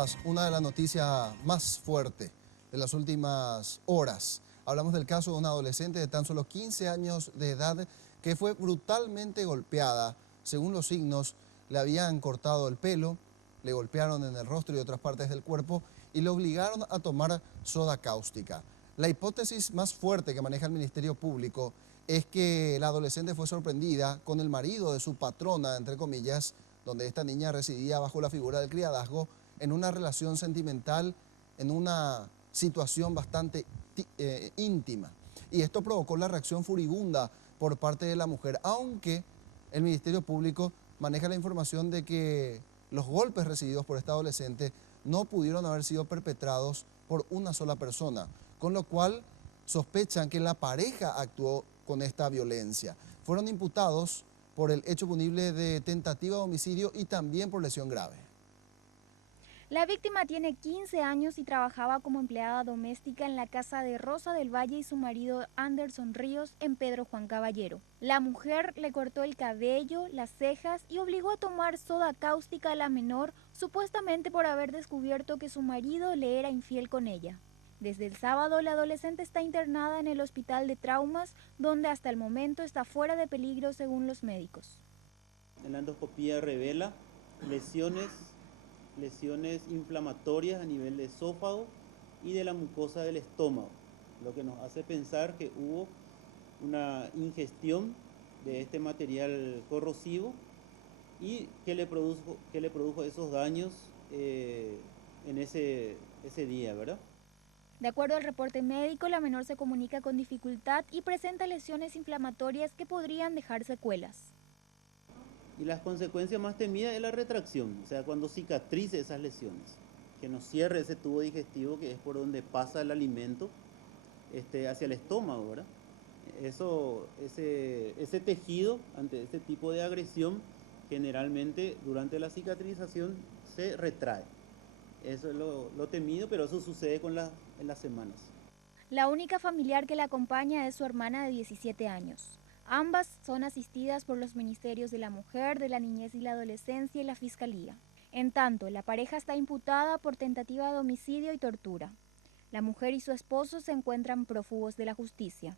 todas, una de las noticias más fuertes de las últimas horas. Hablamos del caso de una adolescente de tan solo 15 años de edad que fue brutalmente golpeada. Según los signos, le habían cortado el pelo, le golpearon en el rostro y otras partes del cuerpo y le obligaron a tomar soda cáustica. La hipótesis más fuerte que maneja el Ministerio Público es que la adolescente fue sorprendida con el marido de su patrona, entre comillas, donde esta niña residía bajo la figura del criadazgo, en una relación sentimental, en una situación bastante íntima. Y esto provocó la reacción furibunda por parte de la mujer, aunque el Ministerio Público maneja la información de que los golpes recibidos por esta adolescente no pudieron haber sido perpetrados por una sola persona, con lo cual sospechan que la pareja actuó con esta violencia. Fueron imputados por el hecho punible de tentativa de homicidio y también por lesión grave. La víctima tiene 15 años y trabajaba como empleada doméstica en la casa de Rosa del Valle y su marido Anderson Ríos en Pedro Juan Caballero. La mujer le cortó el cabello, las cejas y obligó a tomar soda cáustica a la menor, supuestamente por haber descubierto que su marido le era infiel con ella. Desde el sábado, la adolescente está internada en el hospital de traumas, donde hasta el momento está fuera de peligro según los médicos. La endoscopía revela lesiones inflamatorias a nivel de esófago y de la mucosa del estómago, lo que nos hace pensar que hubo una ingestión de este material corrosivo y que le produjo esos daños en ese día, ¿verdad? De acuerdo al reporte médico, la menor se comunica con dificultad y presenta lesiones inflamatorias que podrían dejar secuelas. Y las consecuencias más temidas es la retracción, o sea, cuando cicatrice esas lesiones, que nos cierre ese tubo digestivo que es por donde pasa el alimento hacia el estómago, ¿verdad? Ese tejido ante este tipo de agresión, generalmente durante la cicatrización se retrae. Eso es lo temido, pero eso sucede en las semanas. La única familiar que la acompaña es su hermana de 17 años. Ambas son asistidas por los ministerios de la mujer, de la niñez y la adolescencia y la fiscalía. En tanto, la pareja está imputada por tentativa de homicidio y tortura. La mujer y su esposo se encuentran prófugos de la justicia.